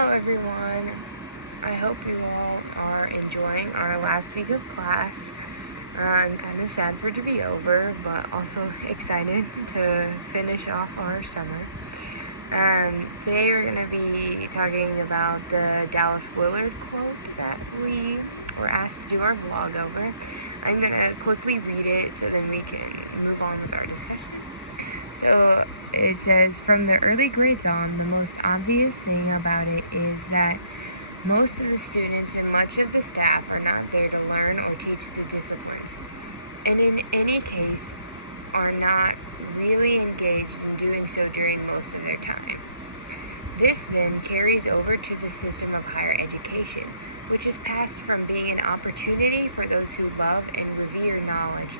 Hello everyone. I hope you all are enjoying our last week of class. I'm kind of sad for it to be over, but also excited to finish off our summer. Today we're going to be talking about the Dallas Willard quote that we were asked to do our vlog over. I'm going to quickly read it so then we can move on with our discussion. So it says, from the early grades on, the most obvious thing about it is that most of the students and much of the staff are not there to learn or teach the disciplines, and in any case are not really engaged in doing so during most of their time. This then carries over to the system of higher education, which is passed from being an opportunity for those who love and revere knowledge,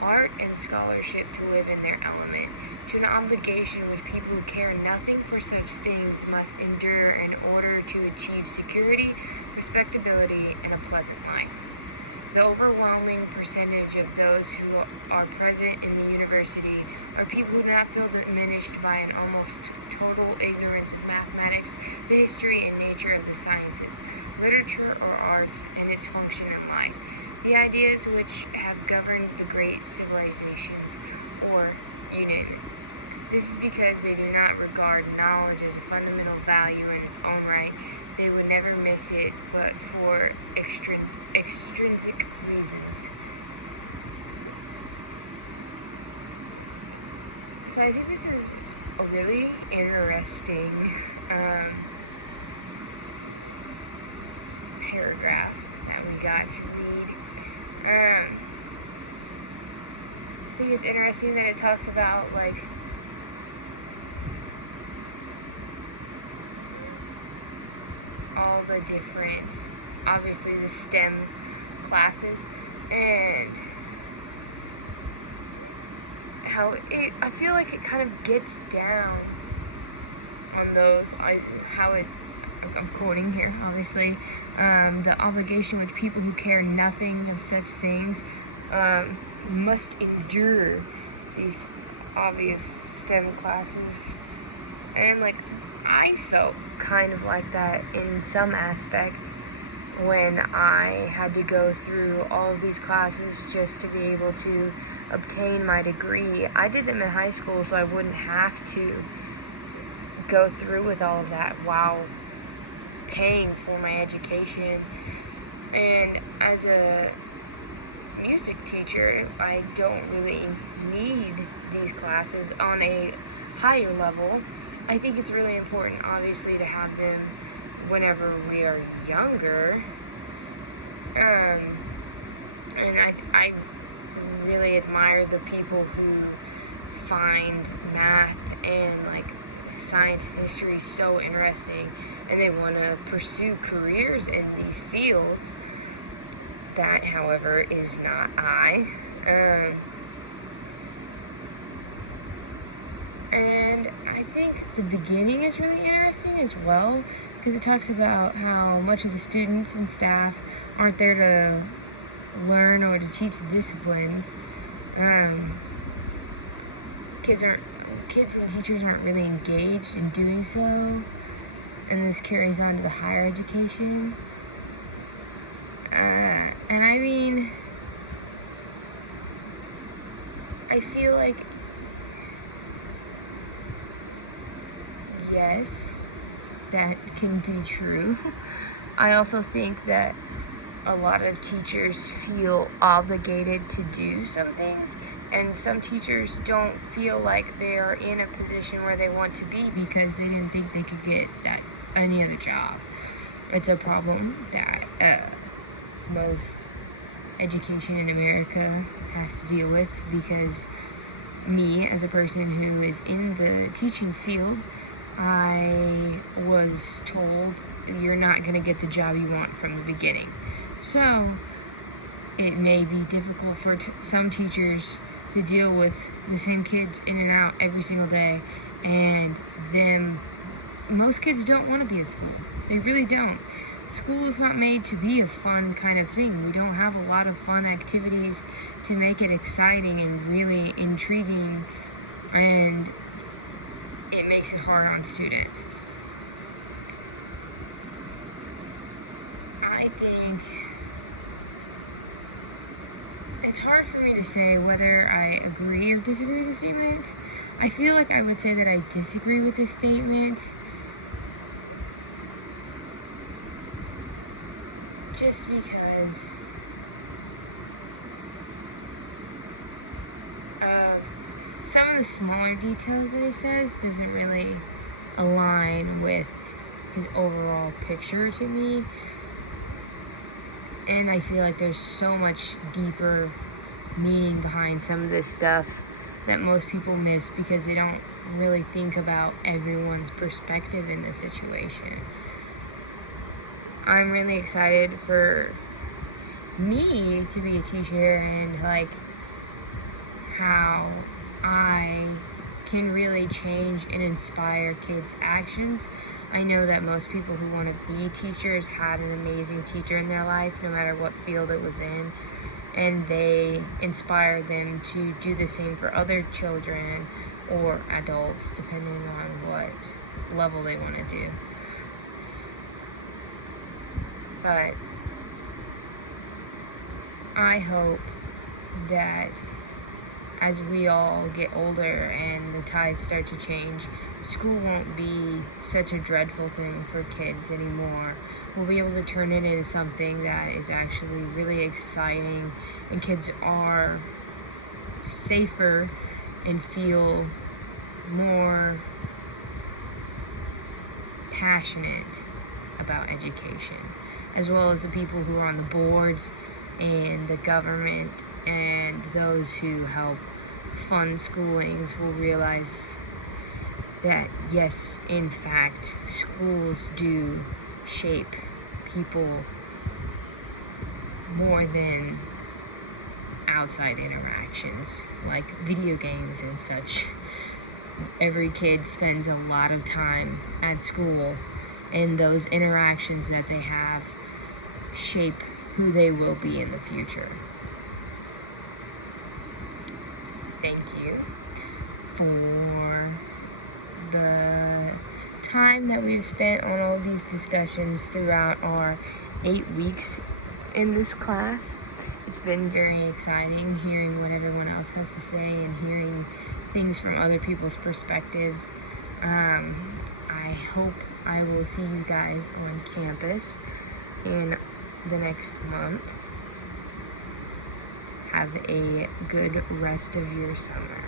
art, and scholarship to live in their element, to an obligation which people who care nothing for such things must endure in order to achieve security, respectability, and a pleasant life. The overwhelming percentage of those who are present in the university are people who do not feel diminished by an almost total ignorance of mathematics, the history and nature of the sciences, literature or arts, and its function in life, the ideas which have governed the great civilizations, or you name it. This is because they do not regard knowledge as a fundamental value in its own right. They would never miss it, but for extrinsic reasons. So I think this is a really interesting paragraph that we got to read. I think it's interesting that it talks about all the different, obviously the STEM classes, and how I feel like it kind of gets down on those, I'm quoting here, obviously, the obligation which people who care nothing of such things must endure these obvious STEM classes. And I felt kind of like that in some aspect when I had to go through all of these classes just to be able to obtain my degree. I did them in high school so I wouldn't have to go through with all of that while paying for my education. And as a music teacher, I don't really need these classes on a higher level. I think it's really important, obviously, to have them whenever we are younger. And I really admire the people who find math and science and history so interesting, and they want to pursue careers in these fields. That, however, is not I. And I think the beginning is really interesting as well, because it talks about how much of the students and staff aren't there to learn or to teach the disciplines. Kids and teachers aren't really engaged in doing so, and this carries on to the higher education. And I mean, I feel like, yes, that can be true. I also think that a lot of teachers feel obligated to do some things, and some teachers don't feel like they are in a position where they want to be because they didn't think they could get any other job. It's a problem that most education in America has to deal with, because me, as a person who is in the teaching field, I was told you're not going to get the job you want from the beginning. So it may be difficult for some teachers to deal with the same kids in and out every single day, and most kids don't want to be at school. They really don't. School is not made to be a fun kind of thing. We don't have a lot of fun activities to make it exciting and really intriguing, and it makes it hard on students. I think it's hard for me to say whether I agree or disagree with the statement. I feel like I would say that I disagree with this statement just because of some of the smaller details that he says doesn't really align with his overall picture to me. And I feel like there's so much deeper meaning behind some of this stuff that most people miss because they don't really think about everyone's perspective in this situation. I'm really excited for me to be a teacher and like how I can really change and inspire kids' actions. I know that most people who want to be teachers had an amazing teacher in their life, no matter what field it was in, and they inspire them to do the same for other children or adults, depending on what level they want to do. But I hope that as we all get older and the tides start to change, school won't be such a dreadful thing for kids anymore. We'll be able to turn it into something that is actually really exciting, and kids are safer and feel more passionate about education, as well as the people who are on the boards and the government and those who help fund schoolings will realize that yes, in fact, schools do shape people more than outside interactions like video games and such. Every kid spends a lot of time at school, and those interactions that they have shape who they will be in the future. Thank you for the time that we've spent on all these discussions throughout our 8 weeks in this class. It's been very exciting hearing what everyone else has to say and hearing things from other people's perspectives. I hope I will see you guys on campus in the next month. Have a good rest of your summer.